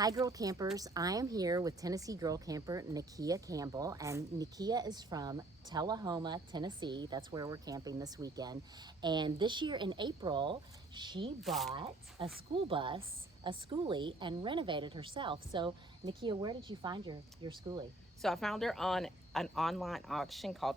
Hi, girl campers. I am here with Tennessee girl camper Nakia Campbell, and Nakia is from Tullahoma, Tennessee. That's where we're camping this weekend. And this year in April, she bought a school bus, a skoolie, and renovated herself. So, Nakia, where did you find your skoolie? So I found her on an online auction called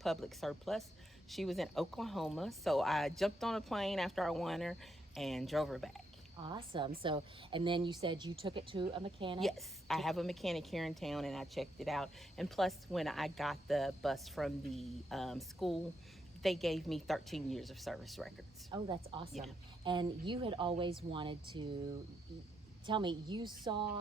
Public Surplus. She was in Oklahoma, so I jumped on a plane after I won her and drove her back. Awesome. So, and then you said you took it to a mechanic? Yes, I have a mechanic here in town and I checked it out. And plus, when I got the bus from the school, they gave me 13 years of service records. Oh, that's awesome. Yeah. And you had always wanted to tell me,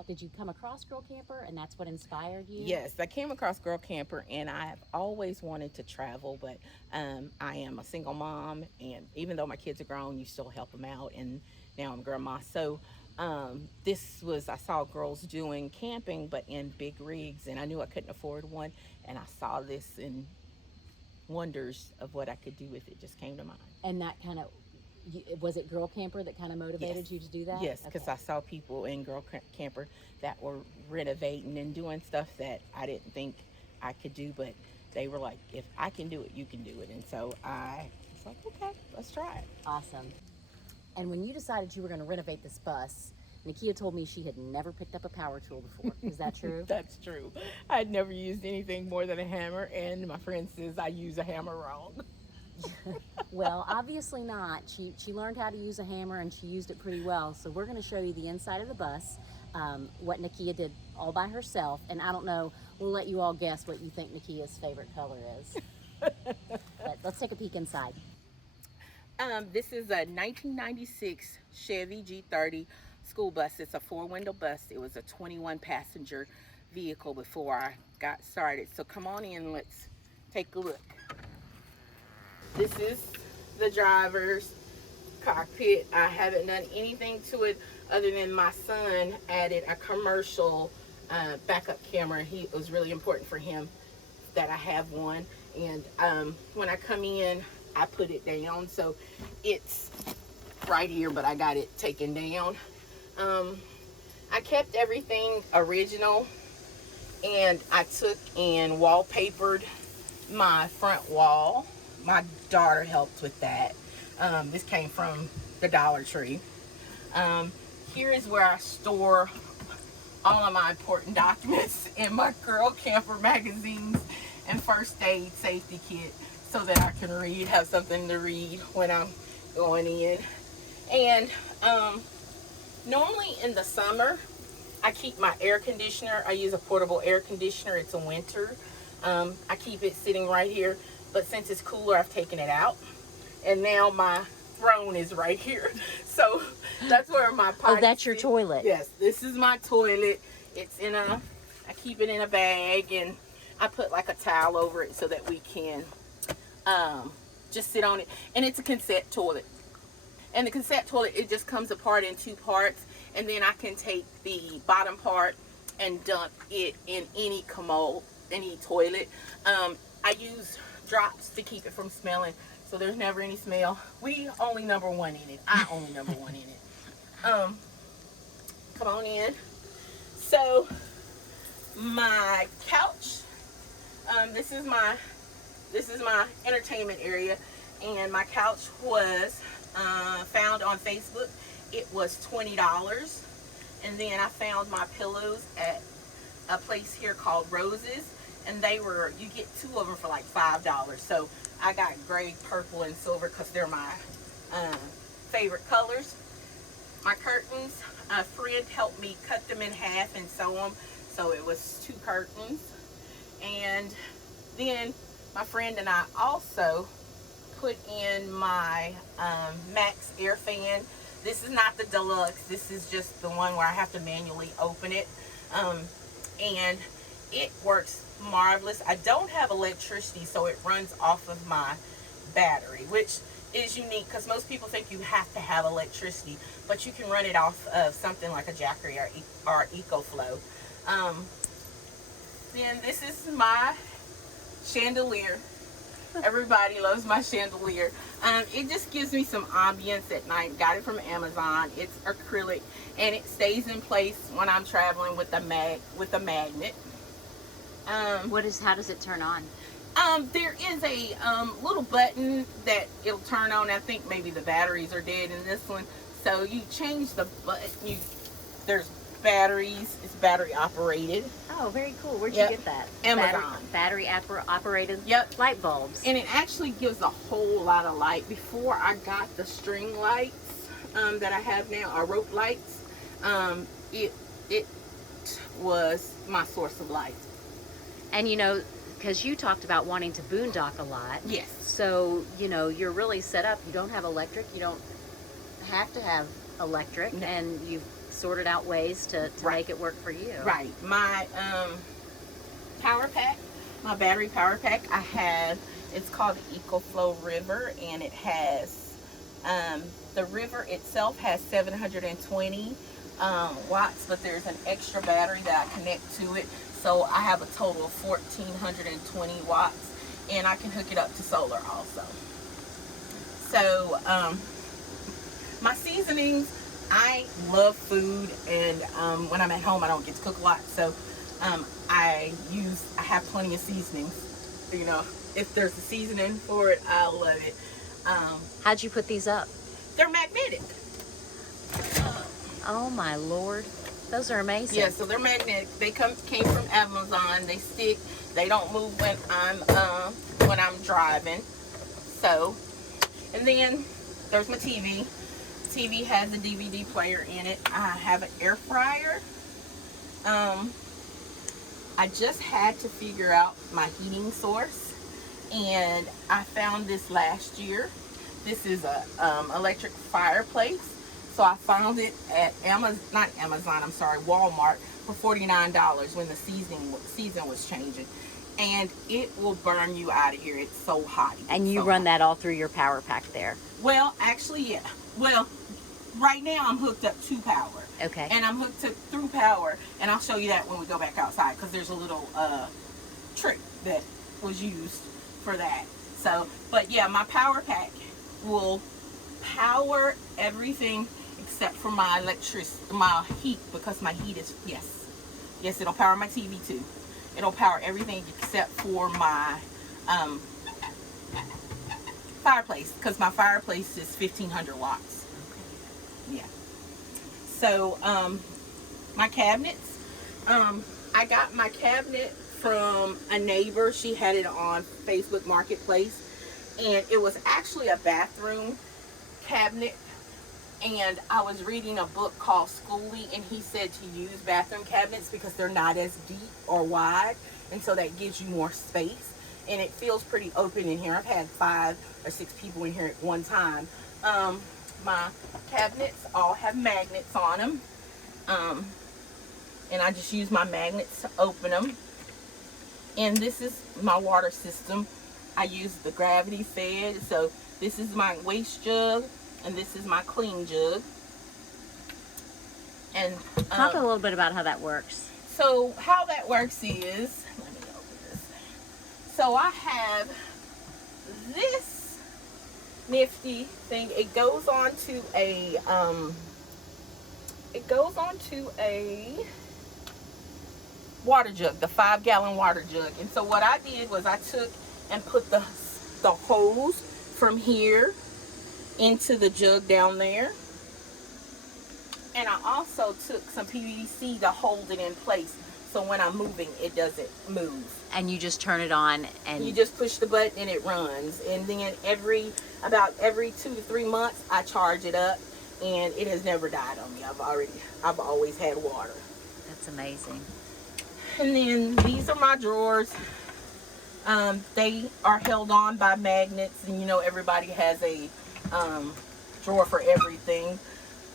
did you come across Girl Camper and that's what inspired you? Yes, I came across Girl Camper and I have always wanted to travel, but I am a single mom, and even though my kids are grown, you still help them out, and now I'm grandma. So I saw girls doing camping, but in big rigs, and I knew I couldn't afford one, and I saw this and wonders of what I could do with it just came to mind. And that kind of, was it Girl Camper that kind of motivated Yes. you to do that? Yes, because I saw people in Girl Camper that were renovating and doing stuff that I didn't think I could do, but they were like, if I can do it, you can do it. And so I was like, okay, let's try it. Awesome. And when you decided you were going to renovate this bus, Nakia told me she had never picked up a power tool before. Is that true? That's true. I'd never used anything more than a hammer, and my friend says I use a hammer wrong. Well, obviously not. She learned how to use a hammer and she used it pretty well. So we're going to show you the inside of the bus, what Nakia did all by herself. And I don't know, we'll let you all guess what you think Nakia's favorite color is. But let's take a peek inside. This is a 1996 Chevy G30 school bus. It's a 4-window bus. It was a 21 passenger vehicle before I got started. So come on in, let's take a look. This is the driver's cockpit. I haven't done anything to it other than my son added a commercial backup camera. It was really important for him that I have one. And when I come in, I put it down. So it's right here, but I got it taken down. I kept everything original, and I took and wallpapered my front wall. My daughter helped with that. This came from the Dollar Tree. Here is where I store all of my important documents and my Girl Camper magazines and first aid safety kit, so that I can have something to read when I'm going in. And normally in the summer, I keep my air conditioner. I use a portable air conditioner. It's a winter. I keep it sitting right here. But since it's cooler, I've taken it out. And now my throne is right here. So that's where my potty that's your sits. toilet. Yes, this is my toilet. I keep it in a bag, and I put like a towel over it so that we can just sit on it. And it's a cassette toilet. And the cassette toilet, it just comes apart in 2 parts. And then I can take the bottom part and dump it in any commode, any toilet. I use drops to keep it from smelling, so there's never any smell. We only number one in it. I only number one in it. Come on in. So my couch, this is my entertainment area, and my couch was found on Facebook. It was $20. And then I found my pillows at a place here called Roses, and you get 2 of them for like $5. So I got gray, purple, and silver because they're my favorite colors. My curtains, a friend helped me cut them in half and sew them, so it was 2 curtains. And then my friend and I also put in my Max air fan. This is not the deluxe. This is just the one where I have to manually open it. And it works marvelous. I don't have electricity, so it runs off of my battery, which is unique because most people think you have to have electricity, but you can run it off of something like a Jackery or EcoFlow. Then this is my chandelier. Everybody loves my chandelier. It just gives me some ambience at night. Got it from Amazon. It's acrylic and it stays in place when I'm traveling with a magnet. How does it turn on? There is a little button that it'll turn on. I think maybe the batteries are dead in this one. So you change the button. There's batteries. It's battery operated. Oh, very cool. Where'd you get that? Amazon. Battery operated light bulbs. And it actually gives a whole lot of light. Before I got the string lights that I have now, or rope lights, it was my source of light. And you know, because you talked about wanting to boondock a lot. Yes. So, you know, you're really set up. You don't have electric. You don't have to have electric. No. And you've sorted out ways to make it work for you. Right. My power pack, my battery power pack, I have, it's called the EcoFlow River, and it has, the river itself has 720 watts, but there's an extra battery that I connect to it. So I have a total of 1,420 watts, and I can hook it up to solar also. So my seasonings, I love food, and when I'm at home I don't get to cook a lot, so I have plenty of seasonings. You know, if there's a seasoning for it, I love it. How'd you put these up? They're magnetic. Oh my Lord, those are amazing. Yeah, so they're magnetic. They came from Amazon. They stick. They don't move when I'm driving. So, and then there's my TV. TV has a DVD player in it. I have an air fryer. I just had to figure out my heating source, and I found this last year. This is a electric fireplace. So I found it at Walmart for $49 when the season was changing. And it will burn you out of here. It's so hot. And you run that all through your power pack there? Well, actually, yeah. Well, right now I'm hooked up to power. Okay. And I'm hooked up through power, and I'll show you that when we go back outside, because there's a little trick that was used for that. So, but yeah, my power pack will power everything except for my my heat, because my heat is, yes, it'll power my TV too. It'll power everything except for my fireplace, because my fireplace is 1,500 watts. Yeah. So my cabinets, I got my cabinet from a neighbor. She had it on Facebook Marketplace, and it was actually a bathroom cabinet. And I was reading a book called Skoolie, and he said to use bathroom cabinets because they're not as deep or wide, and so that gives you more space, and it feels pretty open in here. I've had 5 or 6 people in here at one time. My cabinets all have magnets on them, and I just use my magnets to open them. And this is my water system. I use the gravity fed, so this is my waste jug, and this is my clean jug. And talk a little bit about how that works. So how that works is, let me open this. So I have this nifty thing. It goes onto a water jug, the 5-gallon water jug. And so what I did was I took and put the hose from here into the jug down there, and I also took some PVC to hold it in place, so when I'm moving it doesn't move. And you just turn it on, and you just push the button and it runs. And then about every 2 to 3 months I charge it up, and it has never died on me. I've always had water. That's amazing. And then these are my drawers. They are held on by magnets, and you know everybody has a drawer for everything,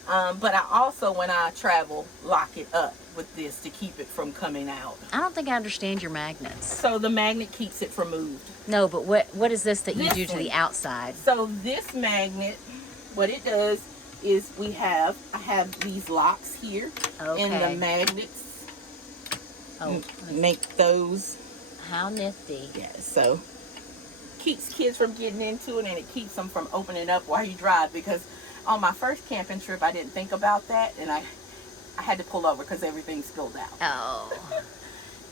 but I also, when I travel, lock it up with this to keep it from coming out. I don't think I understand your magnets. So the magnet keeps it from moved. No, but what is this that you do to the outside? So this magnet, what it does is I have these locks here, and the magnets make those. How nifty. Yeah, so keeps kids from getting into it, and it keeps them from opening up while you drive. Because on my first camping trip, I didn't think about that, and I had to pull over because everything spilled out. Oh.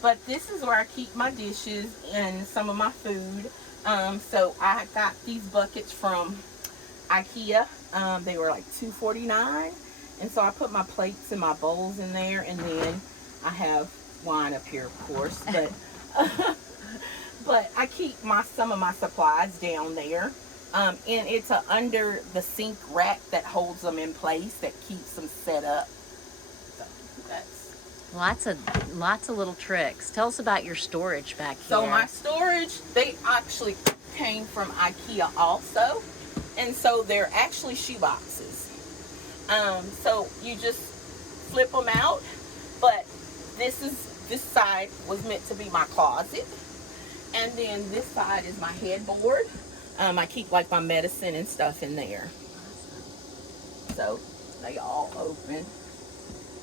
But this is where I keep my dishes and some of my food. So I got these buckets from Nakia. They were like $2.49, and so I put my plates and my bowls in there, and then I have wine up here, of course. But but I keep some of my supplies down there. And it's a under the sink rack that holds them in place, that keeps them set up. So that's Lots of little tricks. Tell us about your storage back here. So my storage, they actually came from Nakia also, and so they're actually shoe boxes. So you just flip them out, but this side was meant to be my closet, and then this side is my headboard. I keep like my medicine and stuff in there. So they all open.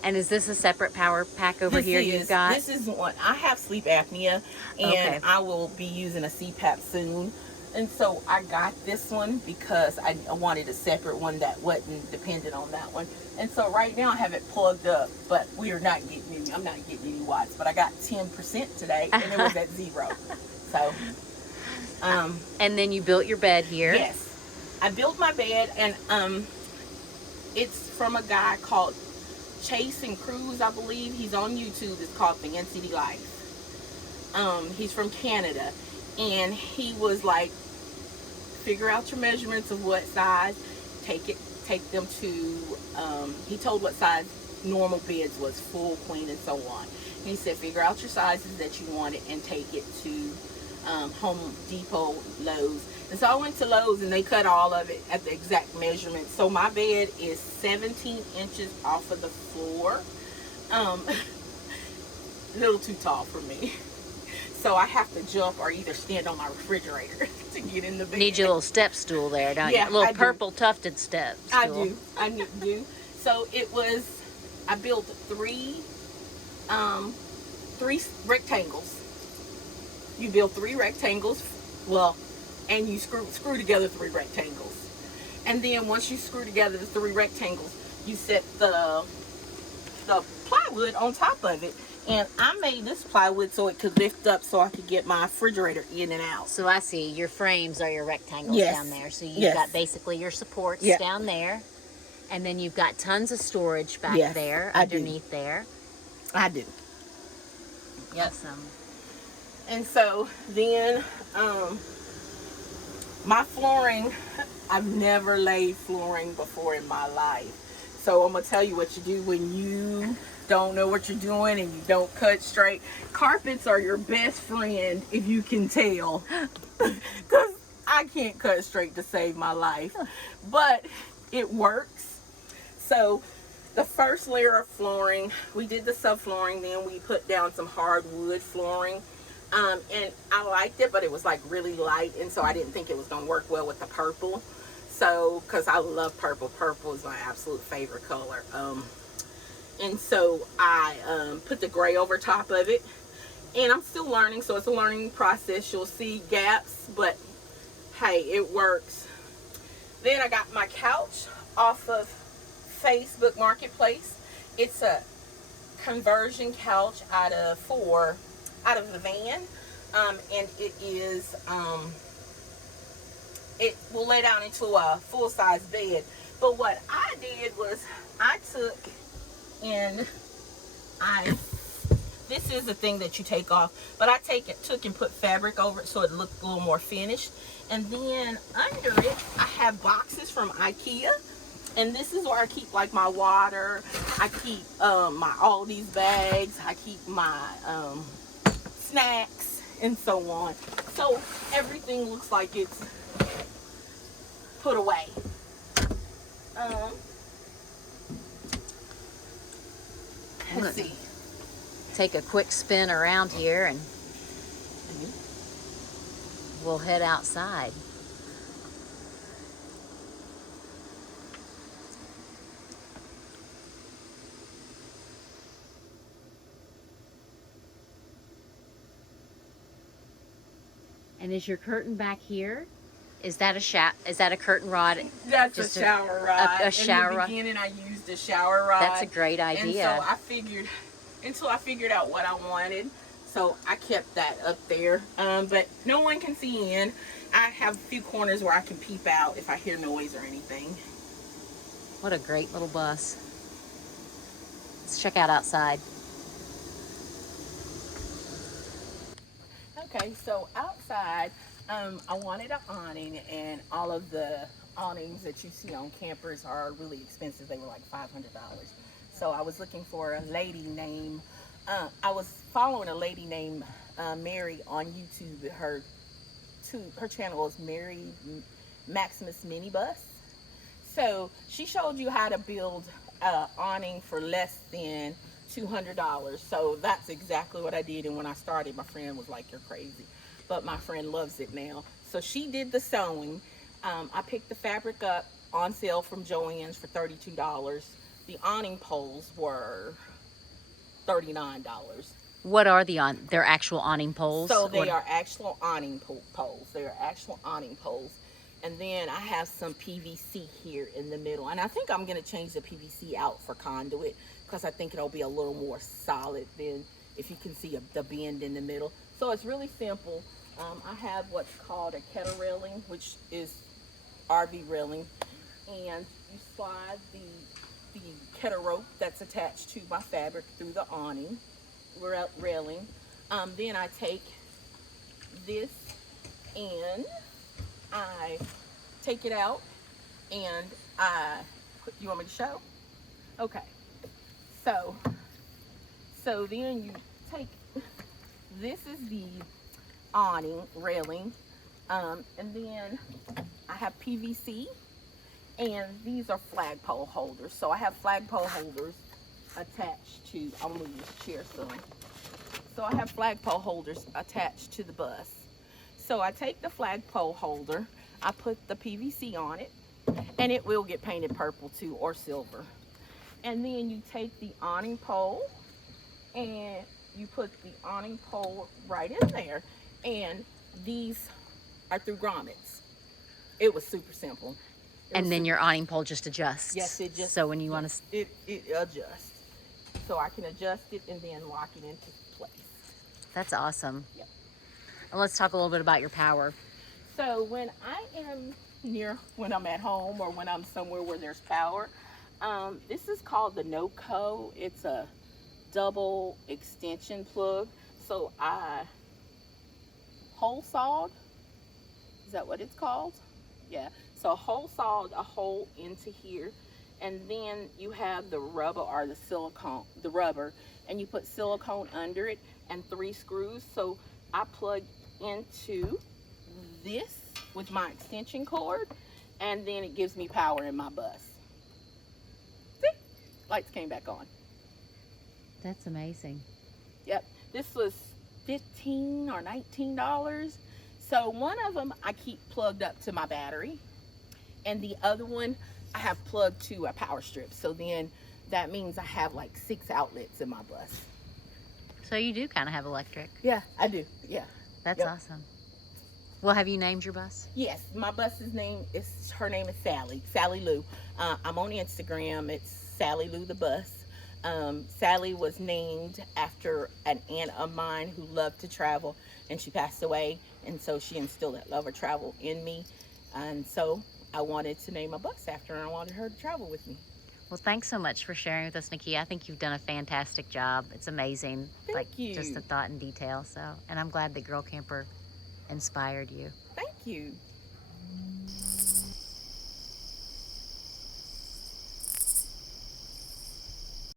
And is this a separate power pack over here you've got? This is one. I have sleep apnea, and I will be using a CPAP soon. And so I got this one because I wanted a separate one that wasn't dependent on that one. And so right now I have it plugged up, but I'm not getting any watts. But I got 10% today, and it was at 0. So. And then you built your bed here. Yes, I built my bed, and it's from a guy called Chase and Cruz, I believe. He's on YouTube. It's called Fancy Life. He's from Canada, and he was like, figure out your measurements of what size, take them to, he told what size normal beds was, full, queen, and so on. And he said, figure out your sizes that you wanted and take it to Home Depot, Lowe's. And so I went to Lowe's, and they cut all of it at the exact measurement. So my bed is 17 inches off of the floor. A little too tall for me. So I have to jump or either stand on my refrigerator to get in the bed. Need your little step stool there, don't Yeah, you? A little I purple tufted step stool. I do. So I built three rectangles. You build 3 rectangles, and you screw together 3 rectangles. And then once you screw together the 3 rectangles, you set the plywood on top of it. And I made this plywood so it could lift up so I could get my refrigerator in and out. So I see your frames are your rectangles down there. So you've got basically your supports down there. And then you've got tons of storage back there, underneath there. I do. Yep. Awesome. And so then my flooring, I've never laid flooring before in my life. So I'm going to tell you what you do when you don't know what you're doing and you don't cut straight. Carpets are your best friend, if you can tell. Because I can't cut straight to save my life. But it works. So the first layer of flooring, we did the subflooring, then we put down some hardwood flooring. And I liked it, but it was like really light, and so I didn't think it was going to work well with the purple. So, because I love purple. Purple is my absolute favorite color. And so I put the gray over top of it. And I'm still learning, so it's a learning process. You'll see gaps, but hey, it works. Then I got my couch off of Facebook Marketplace. It's a conversion couch out of the van, and it will lay down into a full-size bed. But what I did was I took and this is the thing that you take off, but I took and put fabric over it so it looked a little more finished. And then under it, I have boxes from Nakia, and this is where I keep like my water. I keep my Aldi's bags. I keep my snacks and so on. So everything looks like it's put away. Let's see. Take a quick spin around here and we'll head outside. And is your curtain back here? Is that a curtain rod? That's Just a shower rod. A shower In the rod. beginning, I used a shower rod. That's a great idea. And so I figured, until I figured out what I wanted, so I kept that up there. But no one can see in. I have a few corners where I can peep out if I hear noise or anything. What a great little bus. Let's check out outside. Okay, so outside, I wanted an awning, and all of the awnings that you see on campers are really expensive. They were like $500. So I was looking for a lady named, I was following a lady named Mary on YouTube. Her channel is Mary Maximus Minibus. So she showed you how to build an awning for less than $200. So that's exactly what I did. And when I started, my friend was like, "You're crazy," but my friend loves it now. So she did the sewing. I picked the fabric up on sale from Joann's for $32. The awning poles were $39. What are they're actual awning poles? So they are actual awning poles. They are actual awning poles. And then I have some PVC here in the middle. And I think I'm going to change the PVC out for conduit, because I think it'll be a little more solid than, if you can see the bend in the middle. So it's really simple. I have what's called a kettle railing, which is RV railing. And you slide the kettle rope that's attached to my fabric through the awning railing. Then I take this and I take it out, and you want me to show? Okay. So then you take, this is the awning railing, and then I have PVC, and these are flagpole holders. So I have flagpole holders attached to, I'm gonna move this chair some. So I have flagpole holders attached to the bus. So I take the flagpole holder, I put the PVC on it, and it will get painted purple too, or silver. And then you take the awning pole, and you put the awning pole right in there. And these are through grommets. It was super simple. And then your awning pole just adjusts. Yes, it just. So when you want to. It adjusts. So I can adjust it and then lock it into place. That's awesome. Yep. And let's talk a little bit about your power. So when I am when I'm at home or when I'm somewhere where there's power, this is called the NoCo. It's a double extension plug. So I hole sawed. Is that what it's called? Yeah. So hole sawed a hole into here, and then you have the rubber or the silicone, the rubber, and you put silicone under it and 3 screws. So I plug into this with my extension cord, and then it gives me power in my bus. See? Lights came back on. That's amazing. Yep. This was $15 or $19. So one of them I keep plugged up to my battery, and the other one I have plugged to a power strip. So then that means I have like 6 outlets in my bus. So you do kind of have electric. Yeah, I do. Yeah. That's Yep. awesome. Well, have you named your bus? Yes, my bus's name is, her name is Sally Lou. I'm on Instagram. It's Sally Lou the bus. Sally was named after an aunt of mine who loved to travel, and she passed away, and so she instilled that love of travel in me, and so I wanted to name my bus after her, and I wanted her to travel with me. Well, thanks so much for sharing with us, Nakia. I think you've done a fantastic job. It's amazing. Thank you. Just the thought and detail. So, and I'm glad that Girl Camper inspired you. Thank you.